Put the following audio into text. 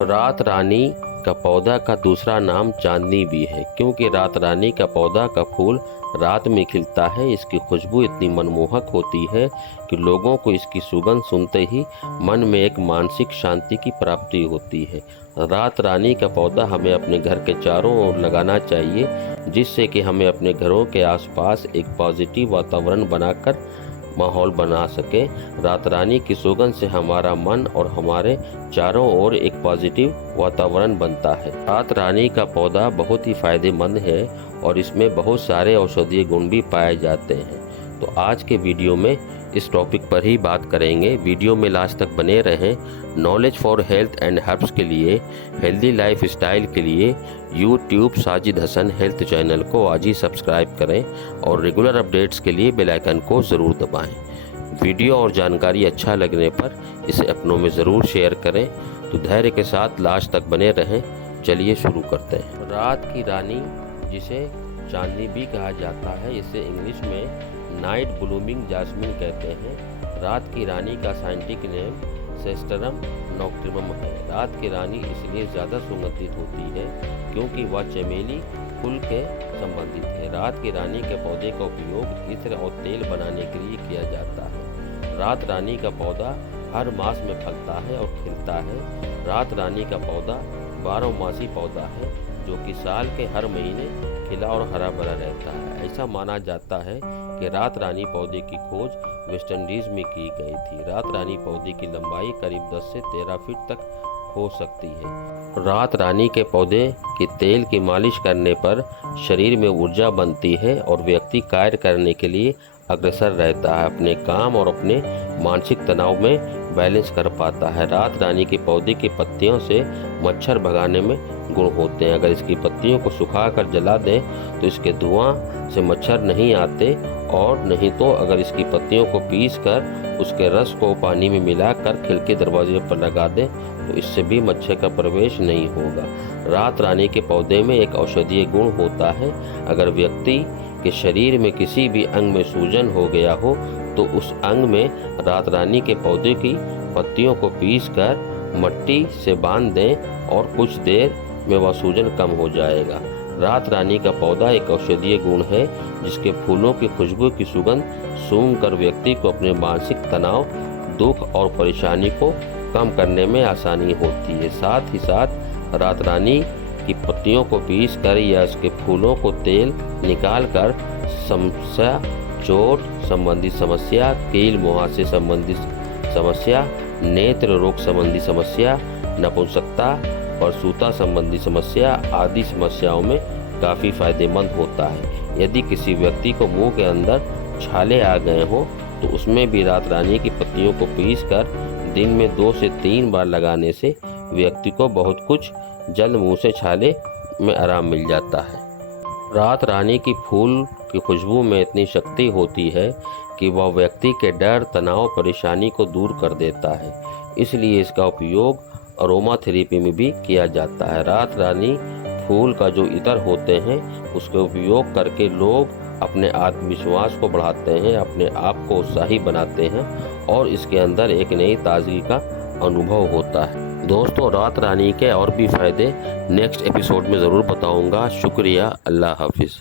रात रानी का पौधा का दूसरा नाम चांदनी भी है, क्योंकि रात रानी का पौधा का फूल रात में खिलता है। इसकी खुशबू इतनी मनमोहक होती है कि लोगों को इसकी सुगंध सुनते ही मन में एक मानसिक शांति की प्राप्ति होती है। रात रानी का पौधा हमें अपने घर के चारों ओर लगाना चाहिए, जिससे कि हमें अपने घरों के आसपास एक पॉजिटिव वातावरण बनाकर माहौल बना सके। रात रानी की सुगंध से हमारा मन और हमारे चारों ओर एक पॉजिटिव वातावरण बनता है। रात रानी का पौधा बहुत ही फायदेमंद है और इसमें बहुत सारे औषधीय गुण भी पाए जाते हैं। तो आज के वीडियो में इस टॉपिक पर ही बात करेंगे। वीडियो में लास्ट तक बने रहें। Knowledge for health and herbs के लिए, हेल्दी लाइफ स्टाइल के लिए YouTube Sajid Hasan health channel को आज ही सब्सक्राइब करें और रेगुलर अपडेट्स के लिए बेल आइकन को ज़रूर दबाएं। वीडियो और जानकारी अच्छा लगने पर इसे अपनों में ज़रूर शेयर करें। तो धैर्य के साथ लास्ट तक बने रहें। चलिए शुरू करते हैं। रात की रानी, जिसे चांदनी भी कहा जाता है, इसे इंग्लिश में नाइट ब्लूमिंग जास्मिन कहते हैं। रात की रानी का साइंटिफिक नेम सेस्टरम नॉक्टिमम है। रात की रानी इसलिए ज़्यादा सुगंधित होती है क्योंकि वह चमेली फूल के संबंधित है। रात की रानी के पौधे का उपयोग इत्र और तेल बनाने के लिए किया जाता है। रात रानी का पौधा हर मास में फलता है और खिलता है। रात रानी का पौधा 12मासी पौधा है, जो कि साल के हर महीने खिला और हरा भरा रहता है। ऐसा माना जाता है कि रात रानी पौधे की खोज वेस्ट इंडीज में की गई थी। रात रानी पौधे की लंबाई करीब 10 से 13 फीट तक हो सकती है। रात रानी के पौधे के तेल की मालिश करने पर शरीर में ऊर्जा बनती है और व्यक्ति कार्य करने के लिए अग्रसर रहता है, अपने काम और अपने मानसिक तनाव में बैलेंस कर पाता है। रात रानी के पौधे की पत्तियों से मच्छर भगाने में गुण होते हैं। अगर इसकी पत्तियों को सुखाकर जला दें तो इसके धुआं से मच्छर नहीं आते, और नहीं तो अगर इसकी पत्तियों को पीसकर उसके रस को पानी में मिलाकर खिड़की दरवाजे पर लगा दें तो इससे भी मच्छर का प्रवेश नहीं होगा। रात रानी के पौधे में एक औषधीय गुण होता है। अगर व्यक्ति के शरीर में किसी भी अंग में सूजन हो गया हो तो उस अंग में रात रानी के पौधे की पत्तियों को पीसकर मिट्टी से बांध दें और कुछ देर में वह सूजन कम हो जाएगा। रात रानी का पौधा एक औषधीय गुण है, जिसके फूलों की खुशबू की सुगंध सूंघकर व्यक्ति को अपने मानसिक तनाव, दुख और परेशानी को कम करने में आसानी होती है। साथ ही साथ रात रानी की पत्तियों को पीसकर या इसके फूलों को तेल निकालकर समस्या, चोट संबंधी समस्या, कील मुहासे संबंधी समस्या, नेत्र रोग संबंधी समस्या, नपुंसकता, परसूता संबंधी समस्या आदि समस्याओं में काफ़ी फायदेमंद होता है। यदि किसी व्यक्ति को मुंह के अंदर छाले आ गए हों तो उसमें भी रात रानी की पत्तियों को पीसकर दिन में 2 से 3 बार लगाने से व्यक्ति को बहुत कुछ जल्द मुंह से छाले में आराम मिल जाता है। रात रानी की फूल की खुशबू में इतनी शक्ति होती है कि वह व्यक्ति के डर, तनाव, परेशानी को दूर कर देता है। इसलिए इसका उपयोग अरोमा थेरेपी में भी किया जाता है। रात रानी फूल का जो इत्र होते हैं उसके उपयोग करके लोग अपने आत्मविश्वास को बढ़ाते हैं, अपने आप को उत्साही बनाते हैं और इसके अंदर एक नई ताजगी का अनुभव होता है। दोस्तों, रात रानी के और भी फायदे नेक्स्ट एपिसोड में ज़रूर बताऊंगा। शुक्रिया। अल्लाह हाफिज़।